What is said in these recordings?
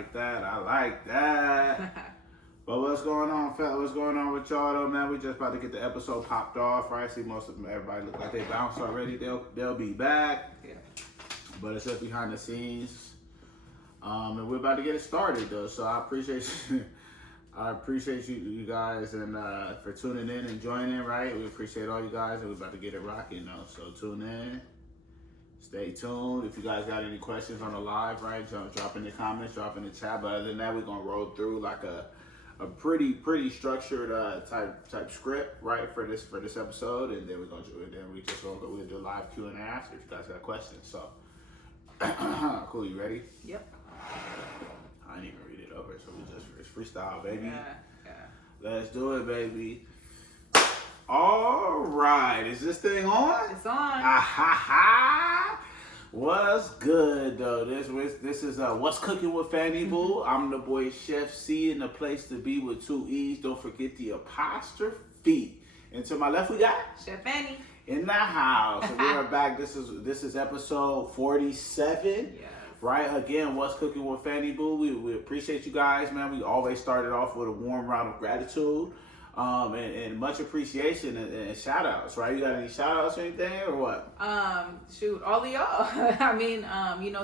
like that. I like that. But what's going on, fella? What's going on with y'all, though, man? We just about to get the episode popped off, right? See, most of them, everybody look like they bounced already. They'll be back. Yeah. But it's just behind the scenes. And we're about to get it started, though. So I appreciate you. I appreciate you guys and for tuning in and joining, right? We appreciate all you guys, and we're about to get it rocking, though. So tune in. Stay tuned. If you guys got any questions on the live, right, drop in the comments, drop in the chat. But other than that, we're gonna roll through like a pretty structured type script, right, for this episode, and then we're gonna we'll do live Q and A after if you guys got questions. So cool, you ready? Yep. I didn't even read it over, so it's freestyle, baby. Yeah. Let's do it, baby. All right, is this thing on? It's on. Ah ha ha! What's good though? This is What's Cooking with Fanny Boo. I'm the boy Chef C, in the place to be with 2 E's. Don't forget the apostrophe. And to my left we got Chef Fanny in the house. And we are back. This is episode 47. Yes. Right, again, What's Cooking with Fanny Boo. We appreciate you guys, man. We always started off with a warm round of gratitude. And much appreciation and shout outs, right? You got any shout outs or anything or what? Shoot, all of y'all. I mean,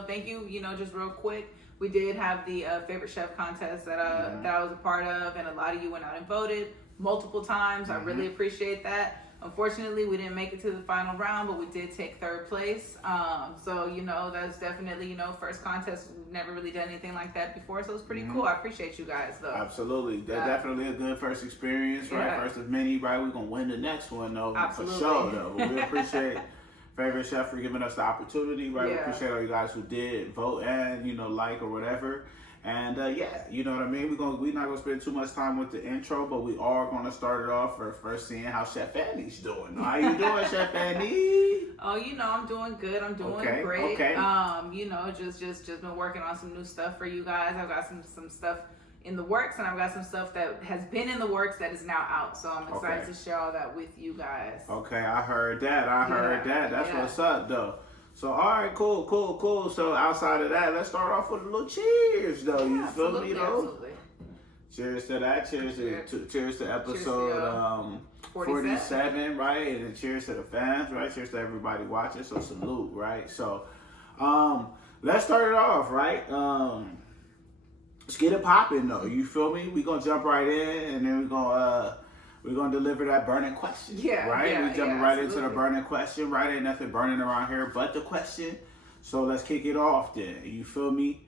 thank you, just real quick. We did have the favorite chef contest that I was a part of, and a lot of you went out and voted multiple times. I really appreciate that. Unfortunately, we didn't make it to the final round, but we did take 3rd place. So, that's definitely, first contest. We've never really done anything like that before, so it's pretty cool. I appreciate you guys, though. Absolutely. That's definitely a good first experience, right? Yeah. First of many, right? We're going to win the next one, though. Absolutely. For sure, though. But we appreciate favorite chef for giving us the opportunity, right? Yeah. We appreciate all you guys who did vote and, like or whatever. And you know what I mean? We're not gonna spend too much time with the intro, but we are gonna start it off for first seeing how Chef Fanny's doing. How you doing, Chef Fanny? Oh, I'm doing good. I'm doing great. Okay. Just been working on some new stuff for you guys. I've got some stuff in the works, and I've got some stuff that has been in the works that is now out. So I'm excited to share all that with you guys. Okay, I heard that. That's what's up, though. So, all right, cool. So, outside of that, let's start off with a little cheers, though. You feel me, though? Absolutely. Cheers to that. Cheers to episode 47, right? And then cheers to the fans, right? Cheers to everybody watching. So, salute, right? So, let's start it off, right? Let's get it popping, though. You feel me? We're going to jump right in, and then we're gonna deliver that burning question, right? We're jumping right into the burning question, right? Ain't nothing burning around here but the question. So let's kick it off then. You feel me?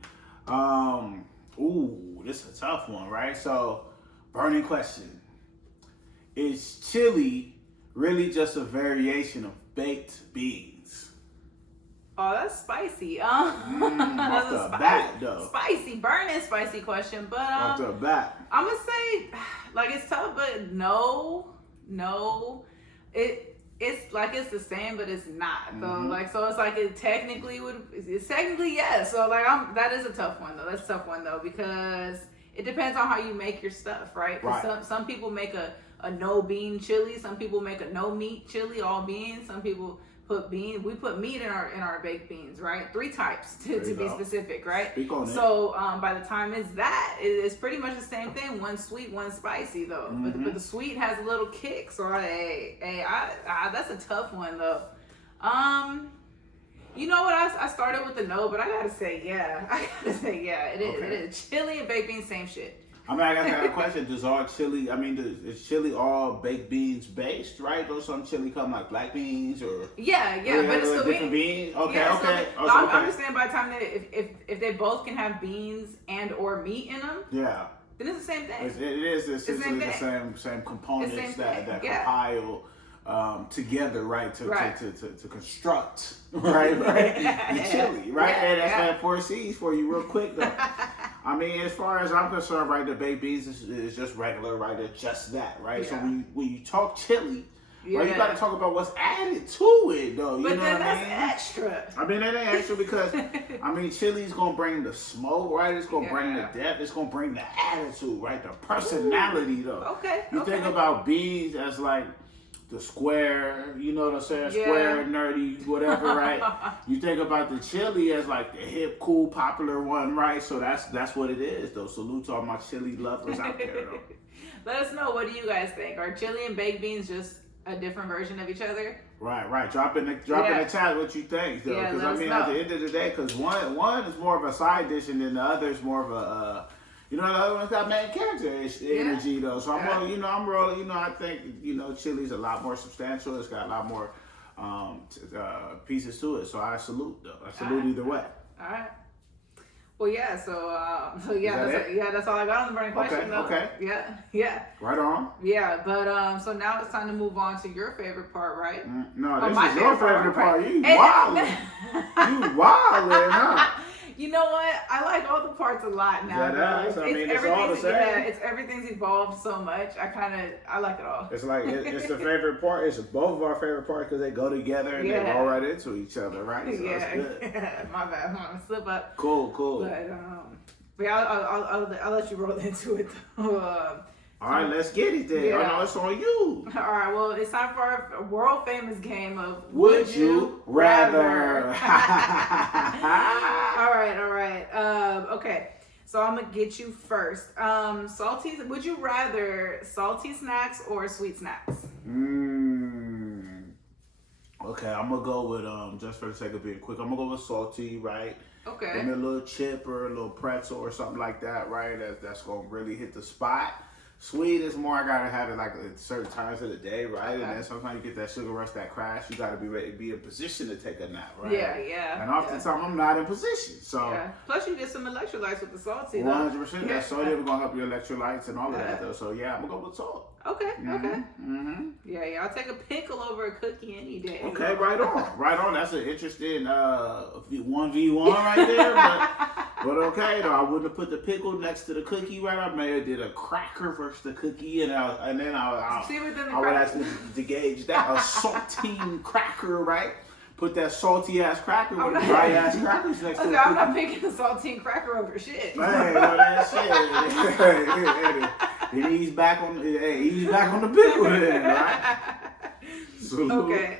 This is a tough one, right? So, burning question. Is chili really just a variation of baked beans? Oh, that's spicy. Off the bat, though. Burning spicy question, but off the bat. I'm gonna say, it's tough, but no, it's like it's the same, but it's not. So it's like it's technically yes. So that is a tough one though. That's a tough one though, because it depends on how you make your stuff, right? Some people make a no bean chili. Some people make a no meat chili, all beans. Some people put beans. We put meat in our baked beans, right? 3 types to be specific, right? Speak on so by the time it's pretty much the same thing. One sweet, one spicy though. But the sweet has a little kick. So that's a tough one though. You know what? I started with the no, but I gotta say yeah. It is. It is. Chili and baked beans, same shit. I got a question. Does all chili, is chili all baked beans based, right? Or some chili come like black beans or? Yeah, but it's still different beans. Okay. I'm just saying by the time that if they both can have beans and or meat in them, then it's the same thing. It is essentially the same components that compile together, right? To construct, right? The chili, right? And that's that 4 C's for you, real quick though. As far as I'm concerned, right, the baked beans is just regular, right? It's just that, right? So when you talk chili, right, you got to talk about what's added to it, though. But then that's extra. That ain't extra because, chili's going to bring the smoke, right? It's going to bring the depth. It's going to bring the attitude, right? The personality, though. Okay. You think about beans as like the square, you know what I'm saying? Yeah. Square, nerdy, whatever, right? You think about the chili as like the hip, cool, popular one, right? So that's what it is, though. Salute to all my chili lovers out there, though. Let us know, what do you guys think? Are chili and baked beans just a different version of each other? Right. Drop in the chat what you think, though. Because I mean, at the end of the day, because one is more of a side dish, and then the other is more of a, the other one's got main character energy, though. So I'm rolling. I think chili's a lot more substantial. It's got a lot more pieces to it. So I salute, though. I salute either way. All right. Well, yeah. So that's all I got on the burning question. Okay. Yeah. Right on. Yeah, but so now it's time to move on to your favorite part, right? No, this is your favorite part. You wildin'. You wildin', huh? You know what? I like all the parts a lot now. It's all the same. Yeah, everything's evolved so much. I like it all. It's like it's the favorite part. It's both of our favorite parts because they go together and they roll right into each other, right? So it's good. My bad. I'm gonna slip up. Cool. But I'll let you roll into it. All right, let's get it then. Yeah. I know it's on you. All right, well, it's time for our world famous game of Would You Rather. All right. Okay, so I'm gonna get you first. Would you rather salty snacks or sweet snacks? Okay, I'm gonna go with just for the sake of being quick, I'm gonna go with salty, right? Okay. Give me a little chip or a little pretzel or something like that, right? That's gonna really hit the spot. Sweet is more, I gotta have it like at certain times of the day, right? Okay. And then sometimes you get that sugar rush, that crash. You gotta be ready to be in position to take a nap, right? Yeah. And oftentimes I'm not in position, so. Yeah. Plus you get some electrolytes with the salty. 100%. That sodium gonna help your electrolytes and all of that, though. So yeah, I'm gonna go with salt. Okay. Yeah. I'll take a pickle over a cookie any day. Okay, right on. That's an interesting 1v1 right there, but okay, though. I wouldn't have put the pickle next to the cookie, right? I may have did a cracker versus the cookie, and then I would ask to gauge that. A saltine cracker, right? Put that salty ass cracker with the dry ass crackers next to the cookie. I'm not picking the saltine cracker over shit. Hey, well, that shit. And he's back on the pickle then, right?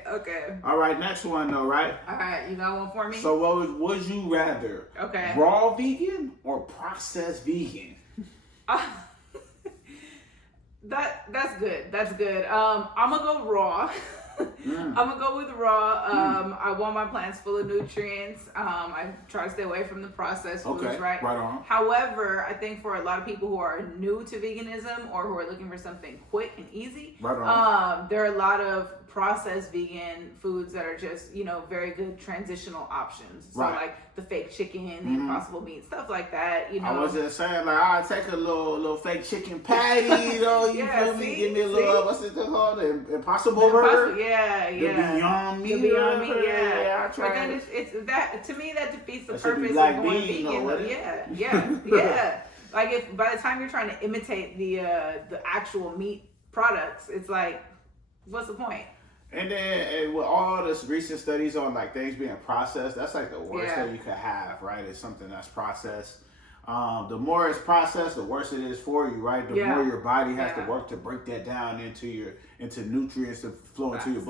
Okay. All right, next one though, right? All right, you got one for me? So would you rather raw vegan or processed vegan? That's good. I'm gonna go raw. I'm gonna go with raw. I want my plants full of nutrients. I try to stay away from the processed foods, right? Right on. However, I think for a lot of people who are new to veganism or who are looking for something quick and easy, there are a lot of processed vegan foods that are just, very good transitional options. So like the fake chicken, the impossible meat, stuff like that, I was just saying, like, I'll take a little fake chicken patty, you feel me? Give me a little, what's it called? The impossible burger? Yeah. The Beyond Meat. Yeah. I try. But then it's that, to me, that defeats the purpose of going vegan. Yeah. Like, if by the time you're trying to imitate the actual meat products, it's like, what's the point? And then with all this recent studies on like things being processed, that's like the worst thing you could have, right? It's something that's processed. The more it's processed, the worse it is for you, right? The more your body has to work to break that down into nutrients to flow into your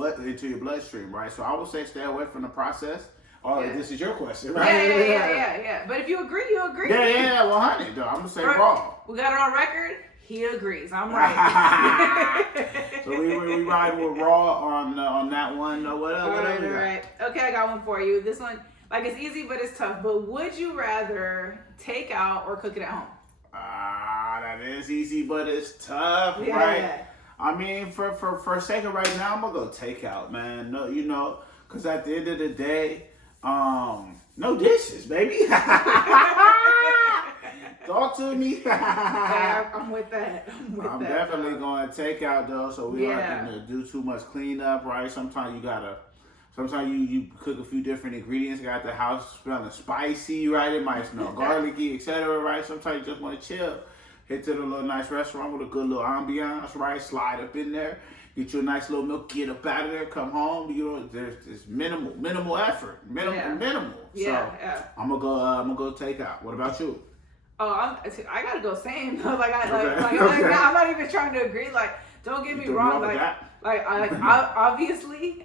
bloodstream, right? So I would say stay away from the process. This is your question, right? Yeah. But if you agree, you agree. Yeah. 100. Though I'm gonna say raw. We got it on record. He agrees. I'm right. So we ride with raw on that one. Whatever. All right. Okay, I got one for you. This one, like, it's easy, but it's tough. But would you rather take out or cook it at home? That is easy, but it's tough, right? I mean, for sake of right now, I'm gonna go take out, man. No, because at the end of the day, no dishes, baby. Talk to me. I'm with that. I'm definitely going to take out though, so we don't have to do too much cleanup, right? Sometimes you cook a few different ingredients, got the house smelling spicy, right? It might smell garlicky, etc., right? Sometimes you just want to chill. Hit to the little nice restaurant with a good little ambiance, right? Slide up in there, get you a nice little milk, get up out of there, come home. There's minimal effort, minimal. So I'm gonna go take out. What about you? Oh, I gotta go same. I'm not even trying to agree. Like, don't get me You wrong. with that?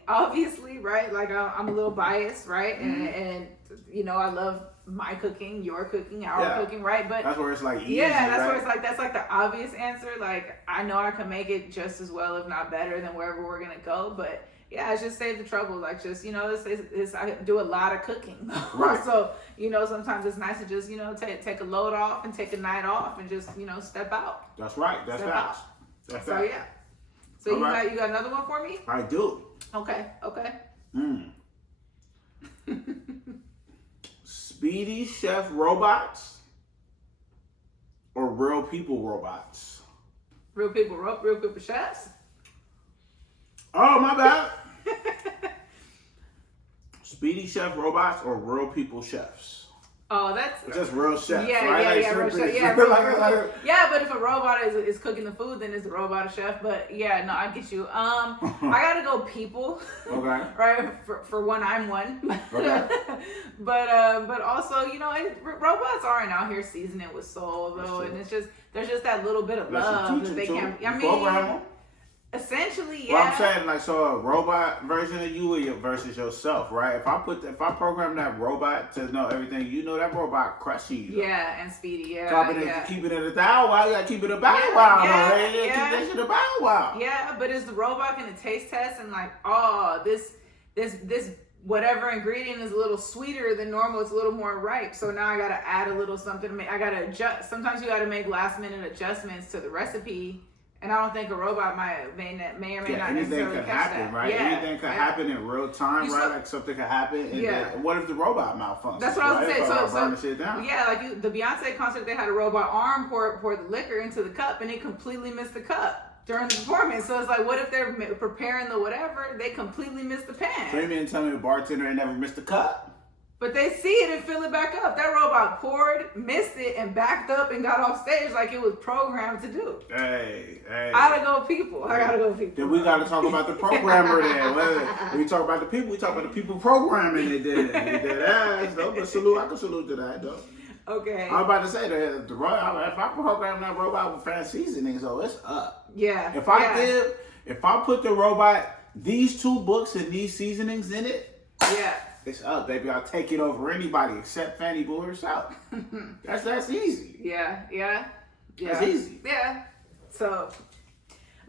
Obviously, right? Like I'm a little biased, right? And you know, I love my cooking, your cooking, our cooking, right? But that's where it's like easy. Yeah, that's right? where it's like that's like the obvious answer. Like I know I can make it just as well, if not better, than wherever we're gonna go. But yeah, I just save the trouble. Like just, you know, it's I do a lot of cooking, right? So you know, sometimes it's nice to just, you know, take a load off and take a night off and just, you know, step out. That's right. That's facts. That's so facts. yeah. So you got another one for me? I do. Okay. Speedy chef robots or real people robots? Real people chefs? Oh, my bad. Speedy chef robots or real people chefs? Oh, that's just real chefs, yeah, right? Yeah, real chef. Yeah, but if a robot is cooking the food, then it's a robot a chef. But yeah, no, I get you. I gotta go people. Okay. Right. For one, I'm one. Okay. but also, you know, robots aren't out here seasoning with soul though, and it's just there's just that little bit of love that they can. I mean, essentially, yeah. Well, I'm saying, like, so a robot version of you versus yourself, right? If I program that robot to know everything, you know, that robot crushing you. Yeah, and speedy, yeah. Keeping it a bow wow, you gotta keep it a bow wow, keep that shit a bow wow. Yeah, but is the robot gonna taste test and like, oh, this whatever ingredient is a little sweeter than normal, it's a little more ripe, so now I gotta add a little something to make, I gotta adjust. Sometimes you gotta make last minute adjustments to the recipe. And I don't think a robot may or may not necessarily catch happen, that. Right? Yeah, anything could happen in real time, right? Like something could happen. And then, what if the robot malfunctions? That's what I was saying. So shit down. Yeah, like the Beyonce concert, they had a robot arm pour the liquor into the cup, and it completely missed the cup during the performance. So it's like, what if they're preparing the whatever? They completely missed the pan. So you mean tell me the bartender ain't never missed a cup? But they see it and fill it back up. That robot poured, missed it, and backed up and got off stage like it was programmed to do. Hey. I gotta go people. Then we gotta talk about the programmer then. When we talk about the people, we talk about the people programming it then. Ass, though. But I can salute to that, though. Okay. I was about to say that if I program that robot with fast seasoning, so it's up. Yeah. If I put the robot these 2 books and these seasonings in it, it's up, baby. I'll take it over anybody except Fanny Boo herself. That's easy. Yeah. That's easy. Yeah. So,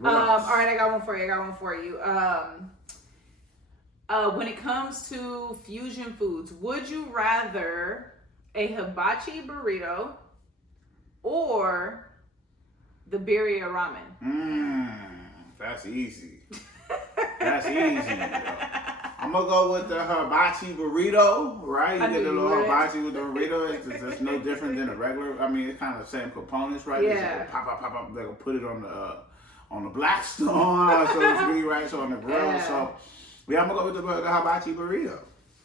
all right, I got one for you. When it comes to fusion foods, would you rather a hibachi burrito or the birria ramen? That's easy. That's easy. I'm gonna go with the hibachi burrito, right? You get a little hibachi with the burrito. It's no different than a regular. I mean, it's kind of the same components, right? Yeah. Just pop. They're gonna put it on the black stone, so it's really right. So on the grill. Yeah. So I'm gonna go with the hibachi burrito.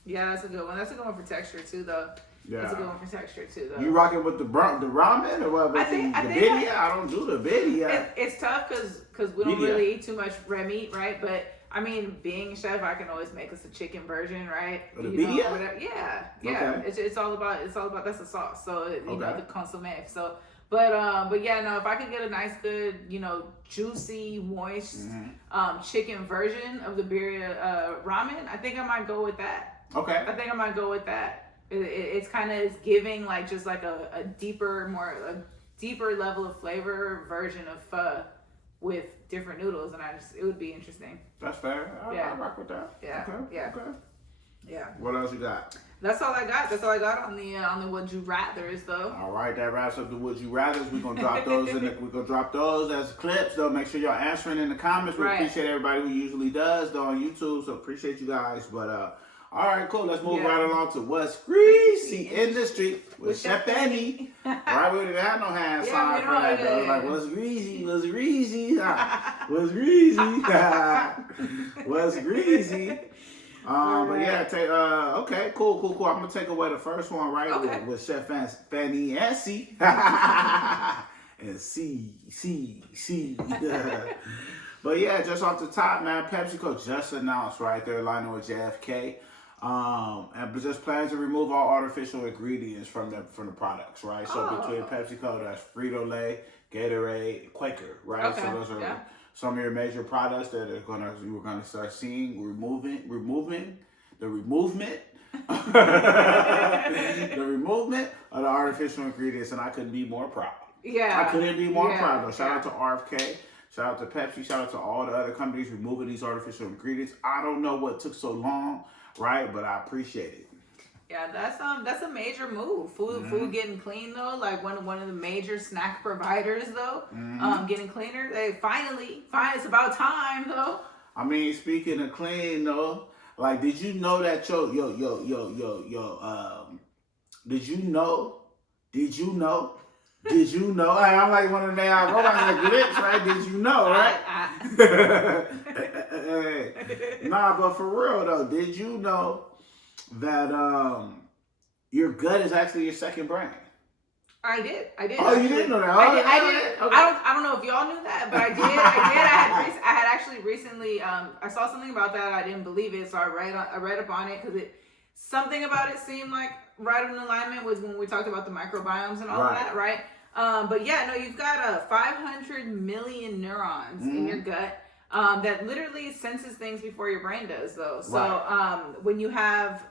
Yeah, that's a good one. That's a good one for texture too, though. Yeah. That's a good one for texture too, though. You rocking with the ramen or what? The birria? I don't do the birria. It's tough because we don't really eat too much red meat, right? But I mean, being a chef, I can always make us a chicken version, right? The birria? Yeah. Okay. It's all about that's a sauce. So you know, the consomme. So, but yeah, no. If I could get a nice, good, you know, juicy, moist chicken version of the birria ramen, I think I might go with that. Okay. I think I might go with that. It's kind of giving like just like a deeper level of flavor version of pho with different noodles, and it would be interesting. That's fair. I rock with that. Yeah. Okay. Yeah. What else you got? That's all I got on the would you rathers though. All right, that wraps up the would you rathers. We're gonna drop those we're gonna drop those as clips though. Make sure y'all answering in the comments. We appreciate everybody who usually does though on YouTube, so appreciate you guys. But all right, cool. Let's move right along to what's greasy in the street with Chef Annie. All right, we didn't have no hand sign for that though. Like what's greasy, what's greasy, what's greasy, what's greasy. But yeah, okay, cool. I'm gonna take away the first one, right? With Chef Fanny and C. And C. But yeah, just off the top, man, PepsiCo just announced, right? They're aligning with JFK. And just plans to remove all artificial ingredients from the products, right? So between PepsiCo, that's Frito-Lay, Gatorade, Quaker, right? Okay. some of your major products that we're gonna start seeing the removement the removement of the artificial ingredients, and I couldn't be more proud. Yeah. I couldn't be more proud though. Shout out to RFK, shout out to Pepsi, shout out to all the other companies removing these artificial ingredients. I don't know what took so long, right? But I appreciate it. Yeah, that's a major move. Food getting clean though, like one of the major snack providers though, getting cleaner. They finally, it's about time though. I mean, speaking of clean though, like, did you know that Did you know? Hey, I'm like one of the AI robots like glitch, right? Did you know, right? Nah, but for real though, did you know that your gut is actually your second brain? I did. Oh, actually. You didn't know that? I did. Okay. I don't know if y'all knew that, but I did. I had actually recently. I saw something about that. I didn't believe it, so I read up on it because something about it seemed like right in alignment with when we talked about the microbiomes and all of that, right? But yeah, no, you've got 500 million neurons in your gut that literally senses things before your brain does, though. So when you have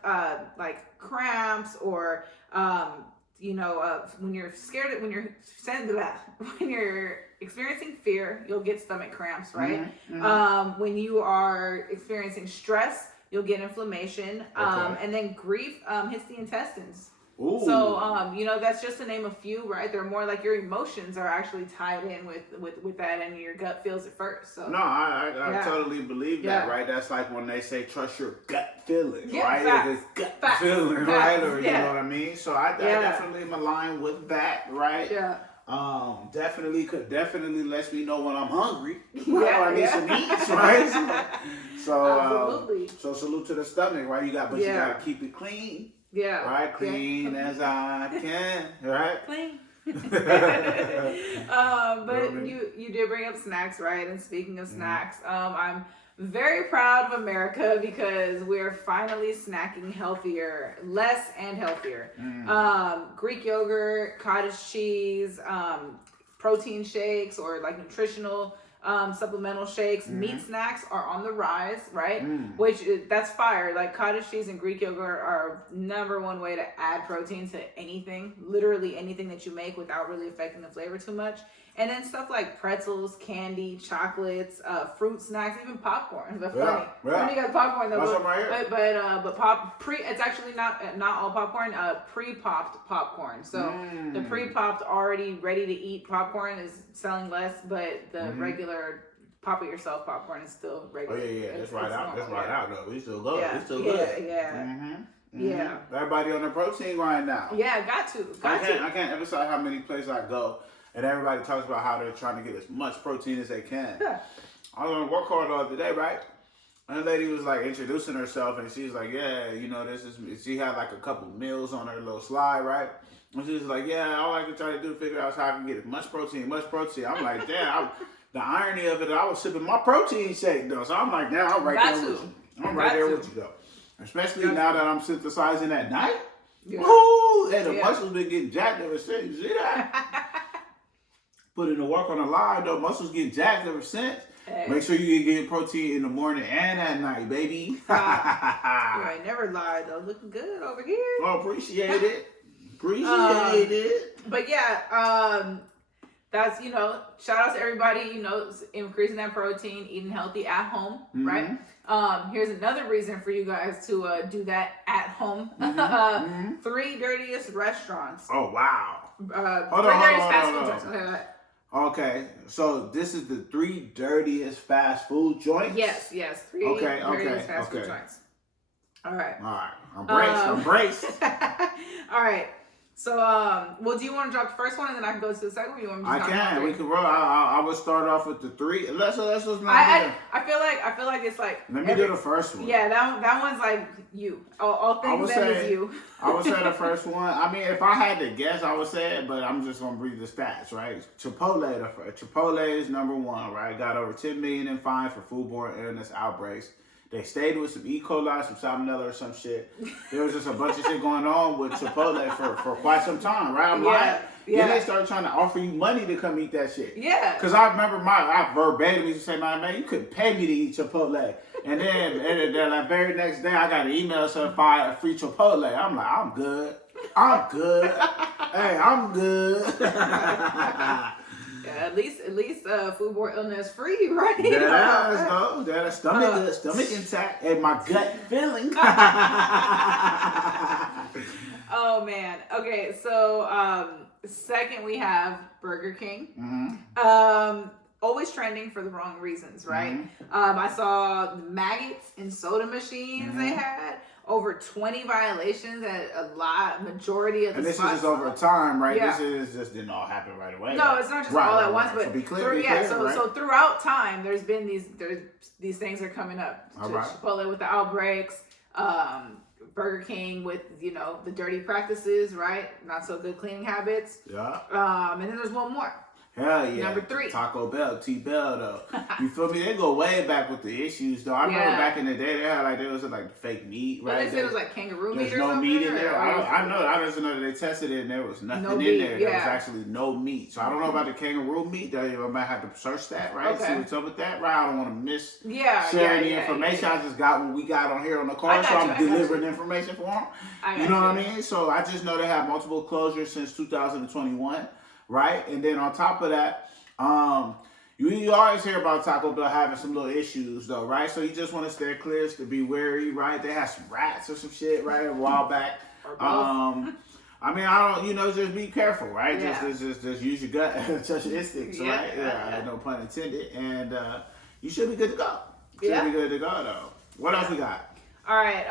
like cramps or when you're scared, when you're experiencing fear, you'll get stomach cramps, right? When you are experiencing stress, you'll get inflammation, and then grief hits the intestines. Ooh. So, that's just to name a few, right? They're more like your emotions are actually tied in with that, and your gut feels it first. So, no, I totally believe that, right? That's like when they say trust your gut feeling, right? Facts. It's gut feeling, right? Or you know what I mean? So I definitely am aligned with that, right? Yeah. Definitely lets me know when I'm hungry. I need some eats, right? So, absolutely. So salute to the stomach, right? You gotta keep it clean. Yeah. Right? Clean as I can. Right? Clean. But you did bring up snacks, right? And speaking of snacks, I'm very proud of America because we're finally snacking less and healthier. Greek yogurt, cottage cheese, protein shakes, or like nutritional supplemental shakes, meat snacks are on the rise, right? Which that's fire. Like cottage cheese and Greek yogurt are number one way to add protein to anything, literally anything that you make without really affecting the flavor too much. And then stuff like pretzels, candy, chocolates, fruit snacks, even popcorn. But funny you got popcorn though. It's actually not all popcorn. Pre-popped popcorn. So the pre-popped, already ready to eat popcorn is selling less, but the regular pop it yourself popcorn is still regular. Oh yeah, that's right out. That's right out though. We still good. We still good. Yeah. Everybody on the protein grind now. Yeah, got to. I can't emphasize how many places I go. And everybody talks about how they're trying to get as much protein as they can. Yeah. I was on a work call the other day, right? And the lady was like introducing herself, and she's like, "Yeah, she had like a couple meals on her little slide, right?" And she was like, "Yeah, all I can try to do is figure out how I can get as much protein." I'm like, "Damn!" The irony of it, I was sipping my protein shake though, so I'm like, "Damn, I'm right there with you. I'm right there with you though." Especially now that I'm synthesizing at night. Yeah. Woo! And the muscles been getting jacked ever since. You see that? Put in the work on the line though. Muscles get jacked ever since. Hey. Make sure you get getting protein in the morning and at night, baby. You ain't never lied though. Looking good over here. Oh, appreciate it. Appreciate it. But yeah, that's shout out to everybody, increasing that protein, eating healthy at home, right? Here's another reason for you guys to do that at home. 3 dirtiest restaurants. Oh wow. Hold on. Okay, so this is the 3 dirtiest fast food joints? Yes, 3 dirtiest fast food joints. All right. I'm braced. All right. So, do you want to drop the first one and then I can go to the second one? You want me to I can. We can roll. I would start off with the 3. Let's just not. I feel like it's like. Let me do the first one. Yeah, that one's like you. All things that is you. I would say the first one. I mean, if I had to guess, I would say it, but I'm just gonna read the stats, right? Chipotle is number 1, right? Got over 10 million in fines for foodborne illness outbreaks. They stayed with some E. coli, some salmonella, or some shit. There was just a bunch of shit going on with Chipotle for quite some time, right? I'm Yeah. Then they started trying to offer you money to come eat that shit. Yeah. Because I remember I verbatim used to say, man, you couldn't pay me to eat Chipotle. And then like very next day, I got an email certified free Chipotle. I'm like, I'm good. Hey, I'm good. Yeah, at least foodborne illness free, right? That stomach intact, and my gut feeling. Oh man. Okay, so second we have Burger King. Mm-hmm. Always trending for the wrong reasons, right? Mm-hmm. I saw maggots in soda machines they had. Over 20 violations at majority of the And this spots. is just over time, right? Yeah. This just didn't all happen right away. No, it's not just all at once, but so be clear, so throughout time, there's been these things are coming up. Chipotle with the outbreaks, Burger King with the dirty practices, right? Not so good cleaning habits. Yeah. And then there's one more. Hell yeah. Number 3. Taco Bell, T-Bell though. You feel me? They go way back with the issues though. I remember back in the day they had there was fake meat, right? They said it was like kangaroo meat or something. There's no meat in there. I just know that they tested it and there was nothing in there. There was actually no meat. So I don't know about the kangaroo meat. I might have to search that, right? Okay. See what's up with that, right? I don't want to miss sharing the information. I just got what we got on here on the card, so I'm delivering information for them. You know what I mean? So I just know they have multiple closures since 2021, right? And then on top of that, you always hear about Taco Bell having some little issues though, right? So you just want to stay clear, to be wary, right? They had some rats or some shit, right, a while back. I mean, I don't, just be careful, right? Yeah. Just use your gut, just your instincts, right? Yeah, no pun intended. And you should be good to go. Be good to go though. What else we got? All right.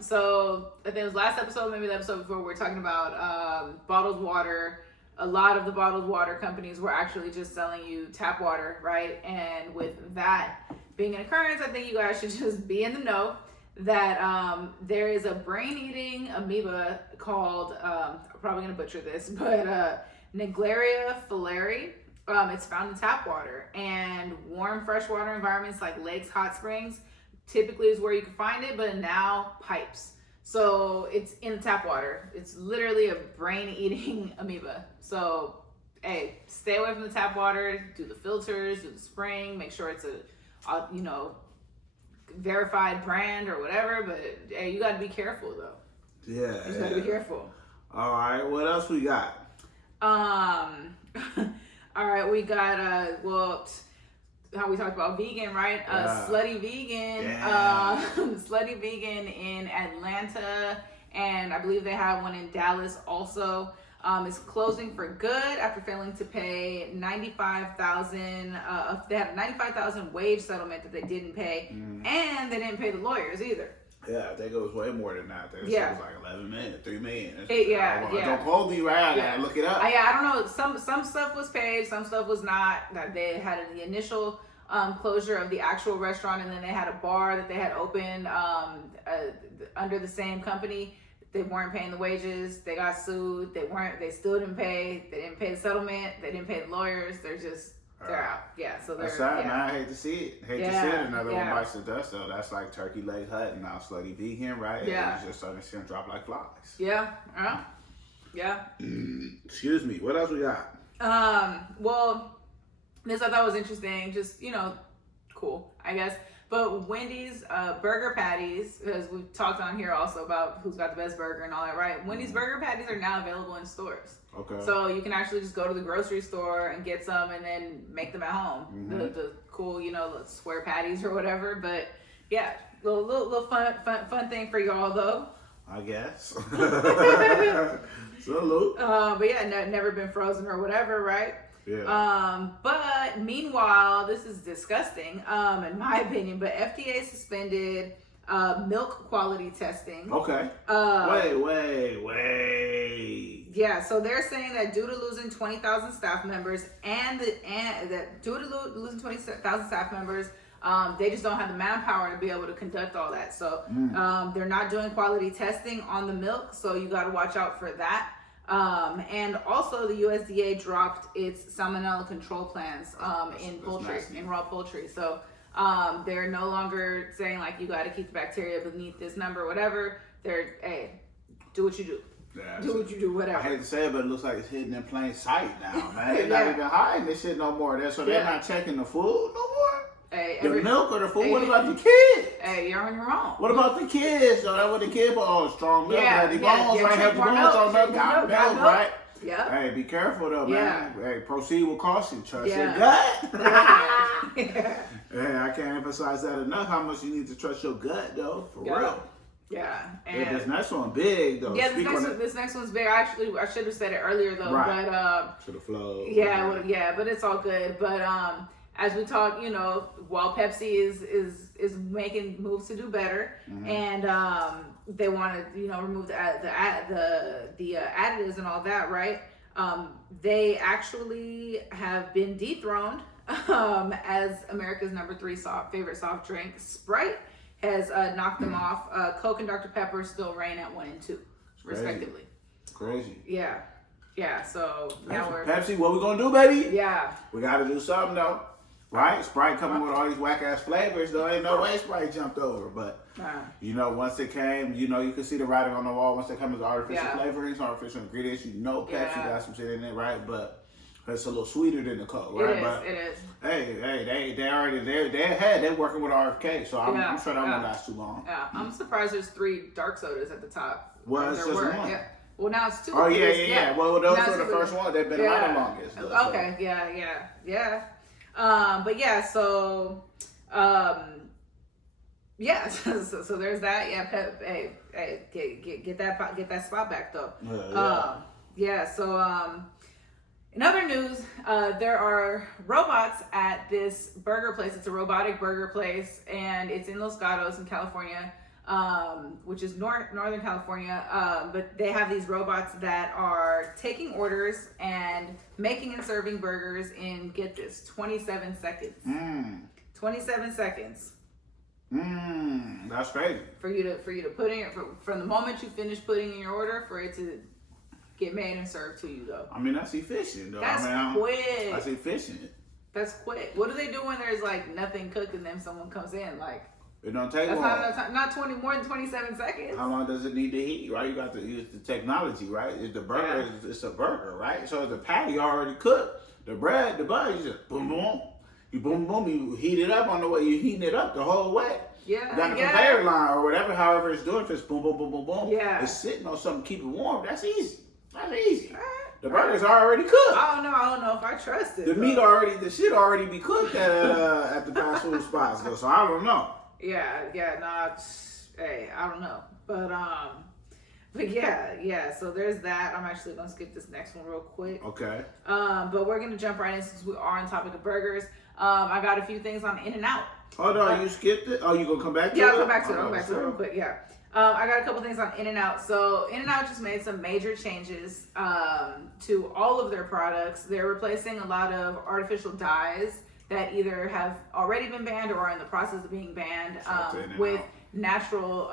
So I think it was last episode, maybe the episode before, we were talking about bottled water. A lot of the bottled water companies were actually just selling you tap water, right? And with that being an occurrence, I think you guys should just be in the know that there is a brain-eating amoeba called, I'm probably going to butcher this, but Naegleria fowleri. It's found in tap water, and warm freshwater environments like lakes, hot springs, typically is where you can find it, but now pipes. So it's in tap water. It's literally a brain-eating amoeba. So, hey, stay away from the tap water. Do the filters, do the spring. Make sure it's a verified brand or whatever. But hey, you got to be careful though. Yeah. You just got to be careful. All right. What else we got? All right, we got how we talked about vegan, right? Slutty Vegan. Slutty Vegan in Atlanta, and I believe they have one in Dallas also. It's closing for good after failing to pay $95,000. They had a $95,000 wage settlement that they didn't pay, and they didn't pay the lawyers either. Yeah, I think it was way more than that. It was like 11 million, 3 million. Don't quote me, right? I gotta look it up. I don't know. Some stuff was paid, some stuff was not. That they had the initial closure of the actual restaurant, and then they had a bar that they had opened under the same company. They weren't paying the wages. They got sued. They still didn't pay. They didn't pay the settlement. They didn't pay the lawyers. They're out. Yeah, so they're... That's sad, man. I hate to see it. To see it. Another one bites the dust, though. That's like Turkey Leg Hut and now Slutty Vegan, right? Yeah. And it's just starting to see them drop like flies. Yeah. Yeah. Excuse me. What else we got? Well, this I thought was interesting. Just, cool, I guess. But Wendy's burger patties, because we've talked on here also about who's got the best burger and all that, right? Wendy's burger patties are now available in stores. Okay. So you can actually just go to the grocery store and get some and then make them at home. Mm-hmm. The cool, square patties or whatever. But yeah, little fun thing for y'all though. I guess. Salute. But yeah, never been frozen or whatever, right? Yeah. But meanwhile, this is disgusting, in my opinion, but FDA suspended milk quality testing. Okay. Wait. Yeah, so they're saying that due to losing 20,000 staff members they just don't have the manpower to be able to conduct all that. So they're not doing quality testing on the milk, so you got to watch out for that. And also the USDA dropped its salmonella control plans in poultry, in raw poultry. So they're no longer saying like you got to keep the bacteria beneath this number or whatever. They're, hey, do what you do. Yeah, do what you do, whatever. I hate to say it, but it looks like it's hidden in plain sight now, man. They're not even hiding this shit no more. They're not checking the food no more. Hey, the milk or the food. What about the kids? Hey, you're wrong. What about the kids? So that's what the kids. Oh, strong milk. Healthy bones, right? Healthy bones, strong milk. Got milk, right? Yeah. Hey, be careful though, man. Hey, proceed with caution. Trust your gut. Hey, I can't emphasize that enough. How much you need to trust your gut, though, for real. Yeah, and this next one big though. Yeah, this next one's big. I should have said it earlier though, but should have flowed. Yeah, but it's all good. But as we talk, while Pepsi is making moves to do better, and they want to remove the additives and all that, right? They actually have been dethroned as America's number 3 favorite soft drink. Sprite has knocked them off. Coke and Dr. Pepper still reign at 1 and 2, respectively. Crazy. Yeah. So now we're Pepsi. What we gonna do, baby? Yeah. We gotta do something though, right? Sprite coming with all these whack ass flavors. Though ain't no way Sprite jumped over, but once it came, you can see the writing on the wall. Once it comes with artificial flavorings, artificial ingredients, Pepsi got some shit in it, right? But it's a little sweeter than the Coke, right? It is. Hey, they're ahead. They're working with RFK, so I'm sure that won't last too long. Yeah, I'm surprised there's 3 dark sodas at the top. Well, it's just one. Yeah. Well, now it's 2. Oh yeah. Well, those were the first ones. They've been around the longest. Okay. Yeah. But yeah, so so there's that. Yeah, hey, get that spot back though. So in other news, there are robots at this burger place. It's a robotic burger place, and it's in Los Gatos in California, which is Northern California. But they have these robots that are taking orders and making and serving burgers in, get this, 27 seconds. 27 seconds. That's crazy. For you to put in, from the moment you finish putting in your order, for it to get made and served to you, though. I mean, that's efficient, though. That's quick. That's efficient. That's quick. What do they do when there's like nothing cooked and then someone comes in? Like, it don't take long. Not more than 27 seconds. How long does it need to heat, right? You got to use the technology, right? It's the burger. It's a burger, right? So the patty already cooked. The bread, the butter, you just boom, boom. You boom, boom. You heat it up on the way. You heating it up the whole way. Yeah. Down the conveyor line or whatever, however it's doing. If it's boom, boom, boom, boom, boom. Yeah. It's sitting on something to keep it warm. That's easy. That's easy. The burgers are already cooked. I don't know if I trust it. The shit already be cooked at the fast food spots though. So I don't know. Hey, I don't know. But yeah, so there's that. I'm actually gonna skip this next one real quick. Okay. But we're gonna jump right in since we are on topic of burgers. I got a few things on In and Out. Hold on, you skipped it? Oh, you gonna come back to it? Yeah, I'll come back to it. I'll come back to it real quick, yeah. I got a couple things on In and Out. So In and Out just made some major changes to all of their products. They're replacing a lot of artificial dyes that either have already been banned or are in the process of being banned with natural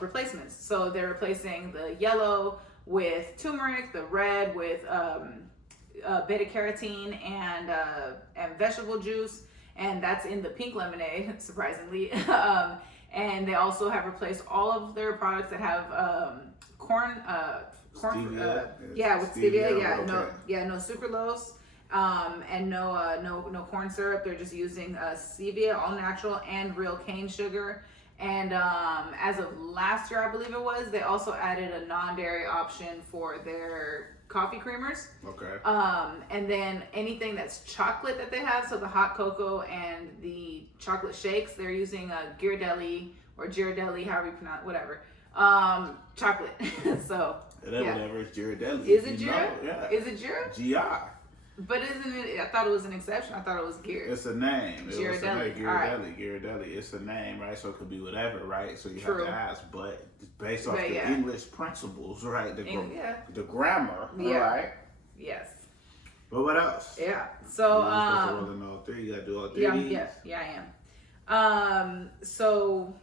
replacements. So they're replacing the yellow with turmeric, the red with beta carotene and vegetable juice, and that's in the pink lemonade, surprisingly. And they also have replaced all of their products that have corn, stevia, with stevia, no sucralose, and no corn syrup. They're just using stevia, all natural, and real cane sugar. And as of last year, I believe it was, they also added a non-dairy option for their coffee creamers. Okay. And then anything that's chocolate that they have, so the hot cocoa and the chocolate shakes, they're using Ghirardelli or Ghirardelli, however you pronounce, whatever, chocolate. So whatever, it's Ghirardelli. Is it Ghirardelli? Yeah. Is it Ghirardelli? G-I. But isn't it? I thought it was an exception. I thought it was Gear. It's a name. Ghirardelli. Ghirardelli. It's a name, right? So it could be whatever, right? So you have to ask, but based off the English principles, right? The grammar, right? Yes. But what else? Yeah. So you gotta do all three. I am. So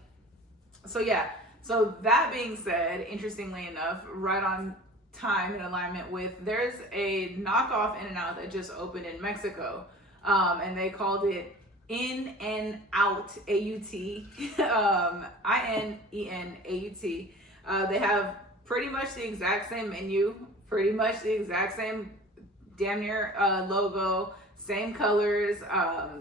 that being said, interestingly enough, right on time in alignment with, there's a knockoff In and Out that just opened in Mexico, and they called it In and Out AUT, INENAUT. They have pretty much the exact same menu, pretty much the exact same damn near logo, same colors,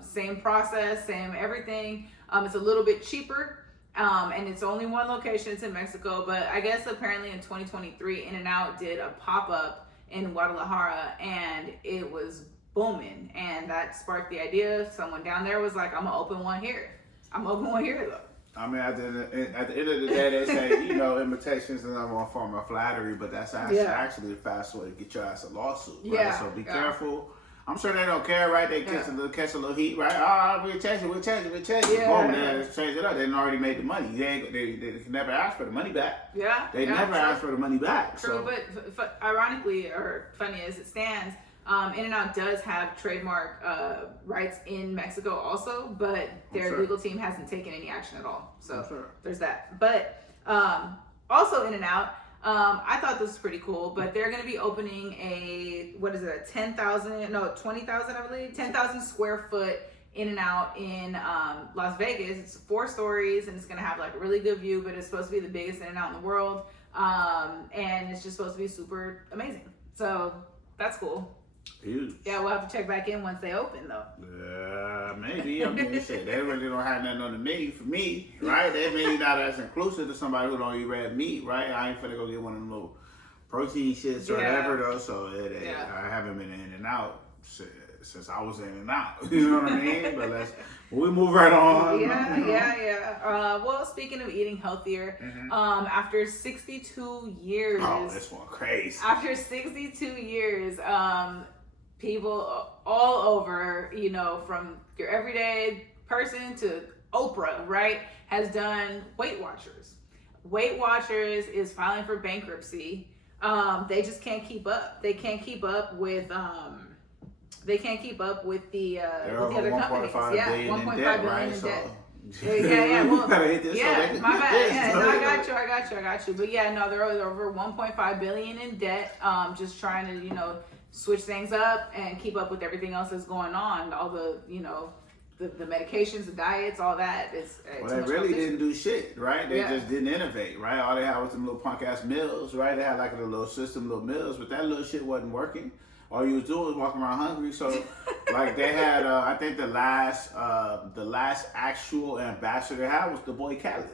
same process, same everything. It's a little bit cheaper, and it's only one location. It's in Mexico, but I guess apparently in 2023, In and Out did a pop-up in Guadalajara, and it was booming, and that sparked the idea. Someone down there was like, I'm gonna open one here. I'm gonna open one here though. I mean, at the end of the day, they say, imitations is not one form of flattery, but that's actually the fast way to get your ass a lawsuit, right? Yeah. So be careful. I'm sure they don't care, right? They catch a little heat, right? we'll change it. Yeah. Boom, they change it up. They didn't already made the money. They never asked for the money back. Yeah. They never asked for the money back. True, So. but ironically, or funny as it stands, In-N-Out does have trademark rights in Mexico also, but their legal team hasn't taken any action at all. So there's that. But also In-N-Out, I thought this was pretty cool, but they're going to be opening a 20,000, I believe, 10,000 square foot In-N-Out in Las Vegas. It's 4 stories, and it's going to have like a really good view, but it's supposed to be the biggest In-N-Out in the world. And it's just supposed to be super amazing. So that's cool. Huge. Yeah, we'll have to check back in once they open, though. Maybe. I mean, shit, they really don't have nothing on the menu for me, right? They maybe not as inclusive to somebody who don't eat red meat, right? I ain't finna go get one of them little protein shits or whatever, though. So I haven't been in and out since I was in and out. You know what I mean? But we move right on. Yeah. Well, speaking of eating healthier, after 62 years. Oh, this one crazy. After 62 years, people all over, from your everyday person to Oprah, right, has done Weight Watchers. Weight Watchers is filing for bankruptcy. They just can't keep up. They can't keep up with the other companies. 1.5 billion in debt. Well, my bad. No, I got you. But they're over 1.5 billion in debt. Just trying to, switch things up and keep up with everything else that's going on. All the, the medications, the diets, all that. Well, they really didn't do shit, right? They just didn't innovate, right? All they had was some little punk ass meals, right? They had like a little system, little meals, but that little shit wasn't working. All you was doing was walking around hungry. So, like they had, I think the last actual ambassador they had was the boy Khaled.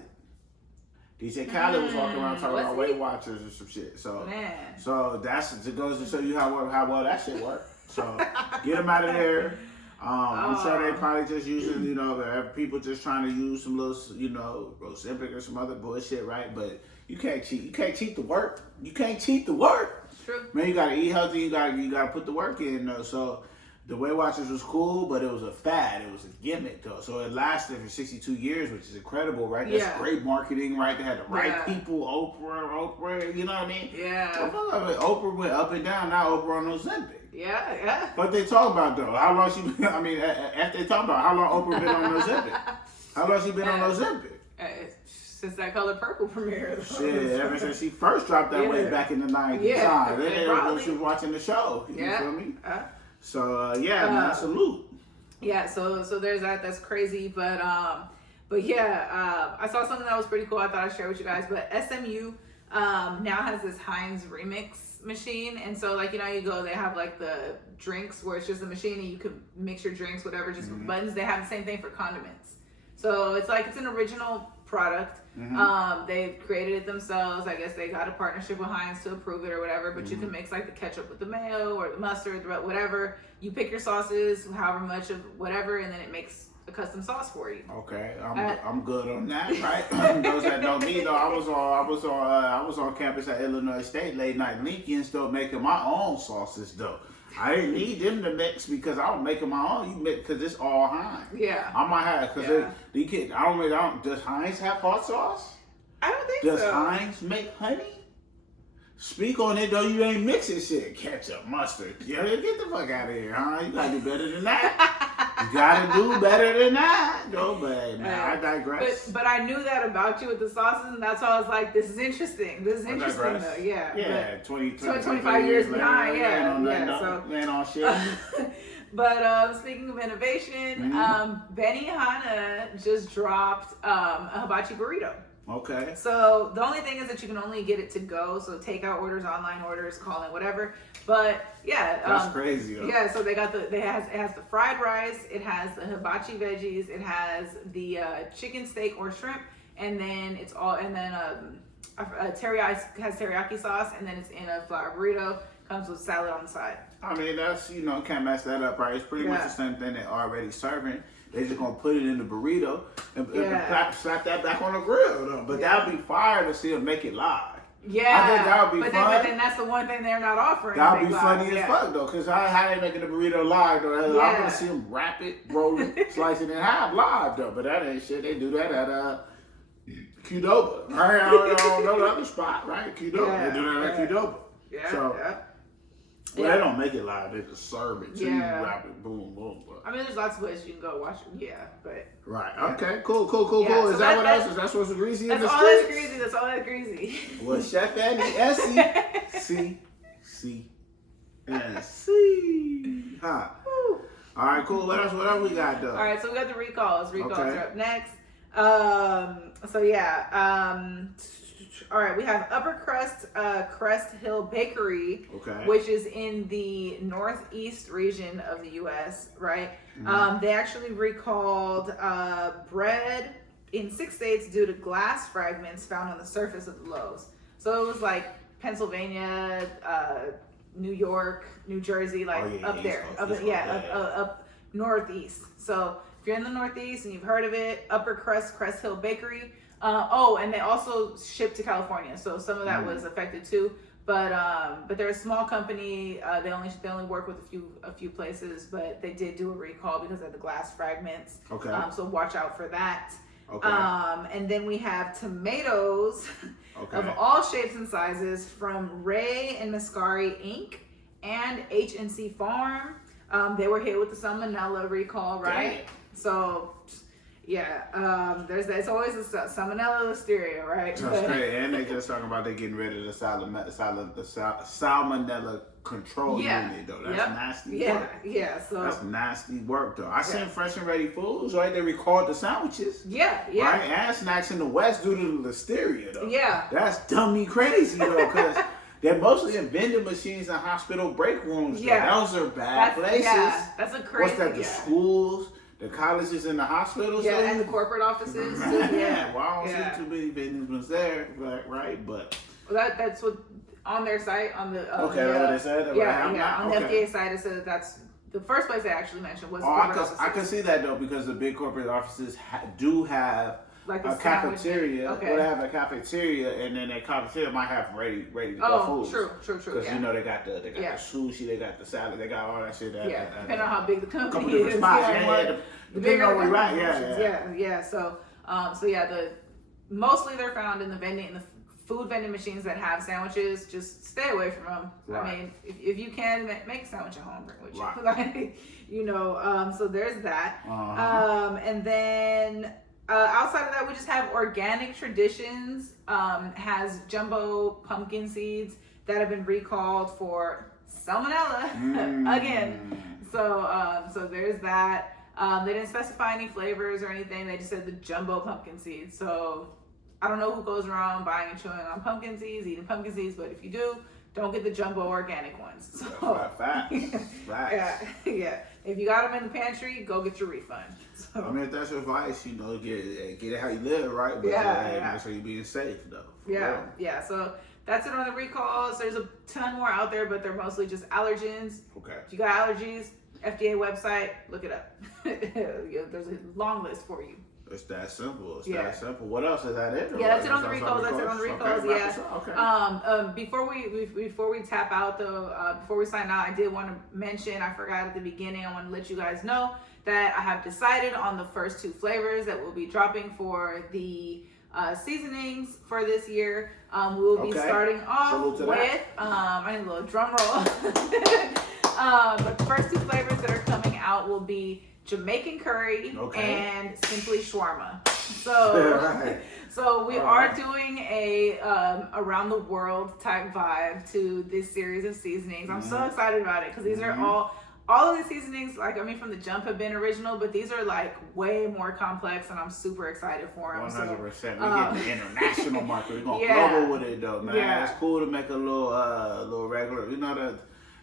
DJ Khaled was walking around talking about Weight Watchers and some shit. So, it goes to show you how well that shit worked. So, get him out of there. I'm sure they probably just using, people just trying to use some little, Ozempic or some other bullshit, right? But you can't cheat. You can't cheat the work. You can't cheat the work. True. Man, you gotta eat healthy. You gotta put the work in, though. So the Weight Watchers was cool, but it was a fad. It was a gimmick, though. So it lasted for 62 years, which is incredible, right? That's great marketing, right? They had the right people. Oprah. You know what I mean? Yeah. Oprah went up and down. Now Oprah on Ozempic. Yeah. But they talk about though how long she been. I mean, after they talk about how long Oprah been on Ozempic. How long she been on Ozempic? Since that Color Purple premiere. Shit, ever since she first dropped that weight back in the 90s. When she was watching the show. You feel me? So, man, salute. Yeah, so there's that. That's crazy. But I saw something that was pretty cool. I thought I'd share with you guys. But SMU now has this Heinz remix machine. And so, you go, they have like the drinks where it's just a machine and you can mix your drinks, whatever, just with buttons. They have the same thing for condiments. So it's like it's an original product. They've created it themselves. I guess they got a partnership with Heinz to approve it or whatever, but you can mix like the ketchup with the mayo or the mustard, whatever. You pick your sauces, however much of whatever, and then it makes a custom sauce for you. Okay, I'm good on that, right? Those that know me though, I was on campus at Illinois State late night Lincoln, still making my own sauces though. I didn't need them to mix because I was making my own. You mix because it's all Heinz. Yeah. I might have because does Heinz have hot sauce? I don't think so. Does Heinz make honey? Speak on it though. You ain't mixing shit. Ketchup, mustard. Yeah, get the fuck out of here, huh? You gotta do better than that. You gotta do better than that. No, but man, I digress. But I knew that about you with the sauces, and that's why I was like, this is interesting. This is interesting though. Yeah. 25 years behind. Man on shit. But speaking of innovation, Benihana just dropped a hibachi burrito. Okay. So the only thing is that you can only get it to go. So takeout orders, online orders, call in, whatever. But yeah, that's crazy. Though. Yeah, so it has the fried rice, it has the hibachi veggies, it has the chicken steak or shrimp, and then teriyaki sauce, and then it's in a flour burrito. Comes with salad on the side. I mean, that's, can't mess that up, right? It's pretty much the same thing they're already serving. They just gonna put it in the burrito and slap that back on the grill, though. But that'd be fire to see them make it live. Yeah, I think that would be fun. But then that's the one thing they're not offering. That'd be funny as fuck, though, because how they making the burrito live, though? I want to see them wrap it, roll it, slice it in half live, though. But that ain't shit. They do that at Qdoba, right? I don't know the other spot, right? Qdoba. They do that at Qdoba. Yeah. So, well, they don't make it live. They just serve it to you, wrap it, boom, boom. But. I mean, there's lots of places you can go watch it. Yeah, but. Right. Okay. Cool. Yeah, Is that what else? Is that what's greasy in the streets? That's all that's greasy. Well, Chef Andy, S-E, C. Huh. All right, cool. What else we got, though? All right, so we got the recalls. Recalls are up next. All right, we have Upper Crest Hill Bakery, which is in the northeast region of the U.S., right? Mm-hmm. They actually recalled bread in 6 states due to glass fragments found on the surface of the loaves. So it was like Pennsylvania, New York, New Jersey, up there, up northeast. So if you're in the northeast and you've heard of it, Upper Crest Hill Bakery. And they also ship to California, so some of that was affected too. But they're a small company. They only work with a few places, but they did do a recall because of the glass fragments. Okay. So watch out for that. Okay. And then we have tomatoes of all shapes and sizes from Ray and Mascari Inc. and H&C Farm. They were hit with the salmonella recall, right? So. Yeah, it's always the salmonella listeria, right? That's great, and they just talking about they getting rid of the salmonella control unit, though. That's nasty work. Yeah, so that's nasty work, though. I seen Fresh and Ready Foods, right? They recalled the sandwiches. Yeah. Right, and snacks in the West due to the listeria, though. Yeah, that's dummy crazy, though, because. They're mostly in vending machines and hospital break rooms. Yeah, those are bad places. Yeah, that's a crazy. What's that? The schools. The colleges and the hospitals, and the corporate offices. Yeah, well, I don't see too many businesses there, right? But that's what on their site on the what they said. On the FDA site it said that's the first place they actually mentioned was. I can see that though because the big corporate offices do have. Like a cafeteria. Okay. They have a cafeteria, and then that cafeteria might have ready to go food. True. Because they got the sushi, they got the salad, they got all that shit. Depending on how big the company is. The bigger the right. Yeah. So mostly they're found in the food vending machines that have sandwiches. Just stay away from them. Right. I mean, if you can make a sandwich at home, bring with you. So there's that. And then. Outside of that, we just have Organic Traditions has jumbo pumpkin seeds that have been recalled for salmonella again. So there's that. They didn't specify any flavors or anything. They just said the jumbo pumpkin seeds. So I don't know who goes around buying and chewing on pumpkin seeds, eating pumpkin seeds, but if you do, don't get the jumbo organic ones. So, facts. Yeah. If you got them in the pantry, go get your refund. So. I mean, if that's your advice, get it how you live, right? But make sure you're being safe, though. Yeah. So that's it on the recalls. There's a ton more out there, but they're mostly just allergens. Okay. If you got allergies, FDA website, look it up. There's a long list for you. It's that simple. That simple. What else is that? That's it on the recalls. Okay. Before we tap out before we sign out, I did want to mention. I forgot at the beginning. I want to let you guys know that I have decided on the first 2 flavors that will be dropping for the seasonings for this year. We will be starting off with. I need a little drum roll. But the first 2 flavors that are coming out will be Jamaican curry and simply shawarma. So we are doing a around the world type vibe to this series of seasonings. I'm so excited about it because these are all all of the seasonings, like, I mean, from the jump have been original, but these are like way more complex, and I'm super excited for them. 100%. We get the international market. We're going yeah. global with it, though, man. Yeah. It's cool to make a little regular. You know,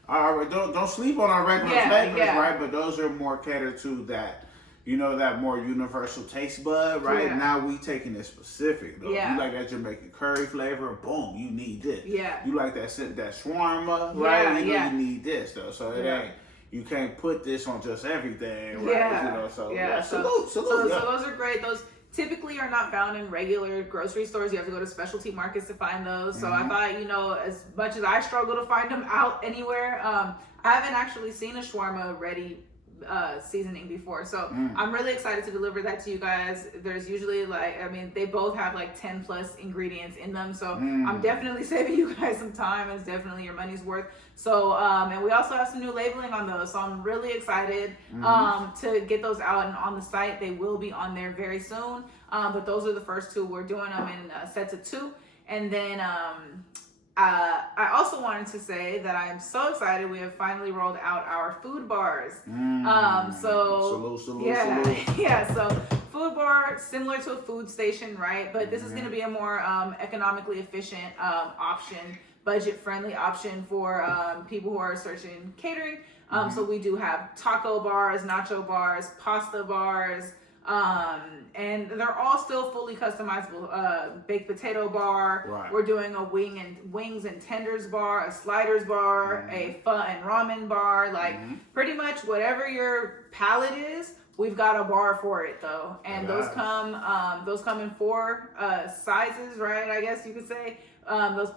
don't sleep on our regular flavors, right? But those are more catered to that, you know, that more universal taste bud, right? Yeah. Now we taking it specific, though. Yeah. You like that Jamaican curry flavor, boom, you need this. Yeah. You like that shawarma, right? You know you need this, though. So it yeah. ain't, you can't put this on just everything, right? Yeah. You know, so salute. So those are great. Those typically are not found in regular grocery stores. You have to go to specialty markets to find those. So I thought, you know, as much as I struggle to find them out anywhere, I haven't actually seen a shawarma ready seasoning before. So I'm really excited to deliver that to you guys. There's usually like, I mean, they both have like 10 plus ingredients in them. So I'm definitely saving you guys some time. It's definitely your money's worth. So, and we also have some new labeling on those. So I'm really excited to get those out and on the site. They will be on there very soon. But those are the first two. We're doing them in sets of 2. And then I also wanted to say that I am so excited. We have finally rolled out our food bars. Salute. Yeah. So food bar, similar to a food station, right? But this is going to be a more economically efficient option, budget-friendly option for people who are searching catering. So we do have taco bars, nacho bars, pasta bars. And they're all still fully customizable. Baked potato bar. Right. We're doing a wings and tenders bar, a sliders bar, a pho and ramen bar. Like pretty much whatever your palate is, we've got a bar for it though. And those come in 4 sizes, right? I guess you could say.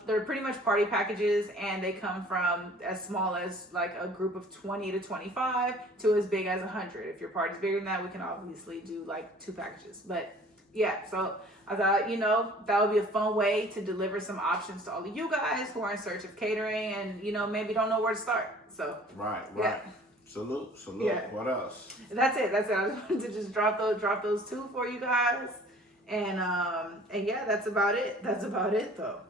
They're pretty much party packages, and they come from as small as like a group of 20 to 25 to as big as 100. If your party's bigger than that, we can obviously do like 2 packages. But yeah, so I thought, you know, that would be a fun way to deliver some options to all of you guys who are in search of catering and, you know, maybe don't know where to start. So right. Yeah. Salute. Yeah. What else? That's it. I just wanted to just drop those 2 for you guys. And yeah, that's about it. That's about it though.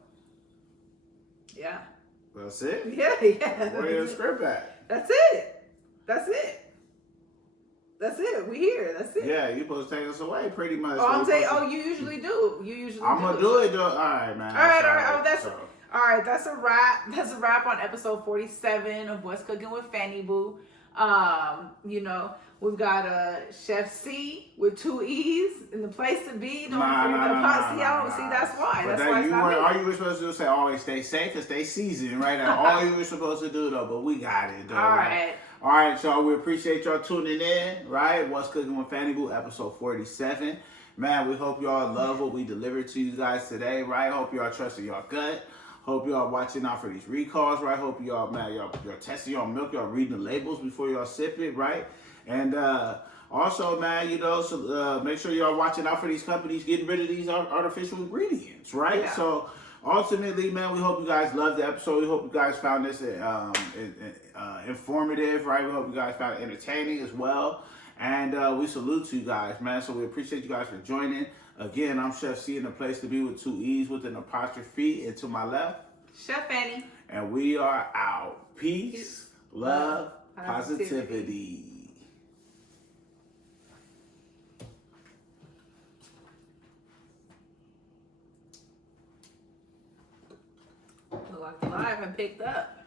Yeah. That's it? Yeah. Where your script at? That's it. We here. That's it. Yeah, you supposed to take us away pretty much. Oh, I'm saying, you usually do. I'm going to do it though. All right, man. All right. All right. That's a wrap. That's a wrap on episode 47 of What's Cooking with Fanny Boo. You know, we've got Chef C with 2 E's in the place to be. Don't forget the pot. See, that's why. But that's why all you were supposed to do is say always stay safe and stay seasoned, right? That's all you were supposed to do, though. But we got it, though. All right. All right, y'all. We appreciate y'all tuning in, right? What's Cooking with Fanny Boo, episode 47. Man, we hope y'all love what we delivered to you guys today, right? Hope y'all trusted y'all gut. Hope y'all watching out for these recalls, right? Hope y'all, man, y'all testing y'all milk, y'all reading the labels before y'all sip it, right? And also, man, you know, so make sure y'all watching out for these companies getting rid of these artificial ingredients, right? Yeah. So ultimately, man, we hope you guys loved the episode. We hope you guys found this informative, right? We hope you guys found it entertaining as well. And we salute you guys, man. So we appreciate you guys for joining. Again, I'm Chef C in the place to be with 2 E's with an apostrophe. And to my left, Chef Fanny. And we are out. Peace, love, positivity. Look like the live and picked up.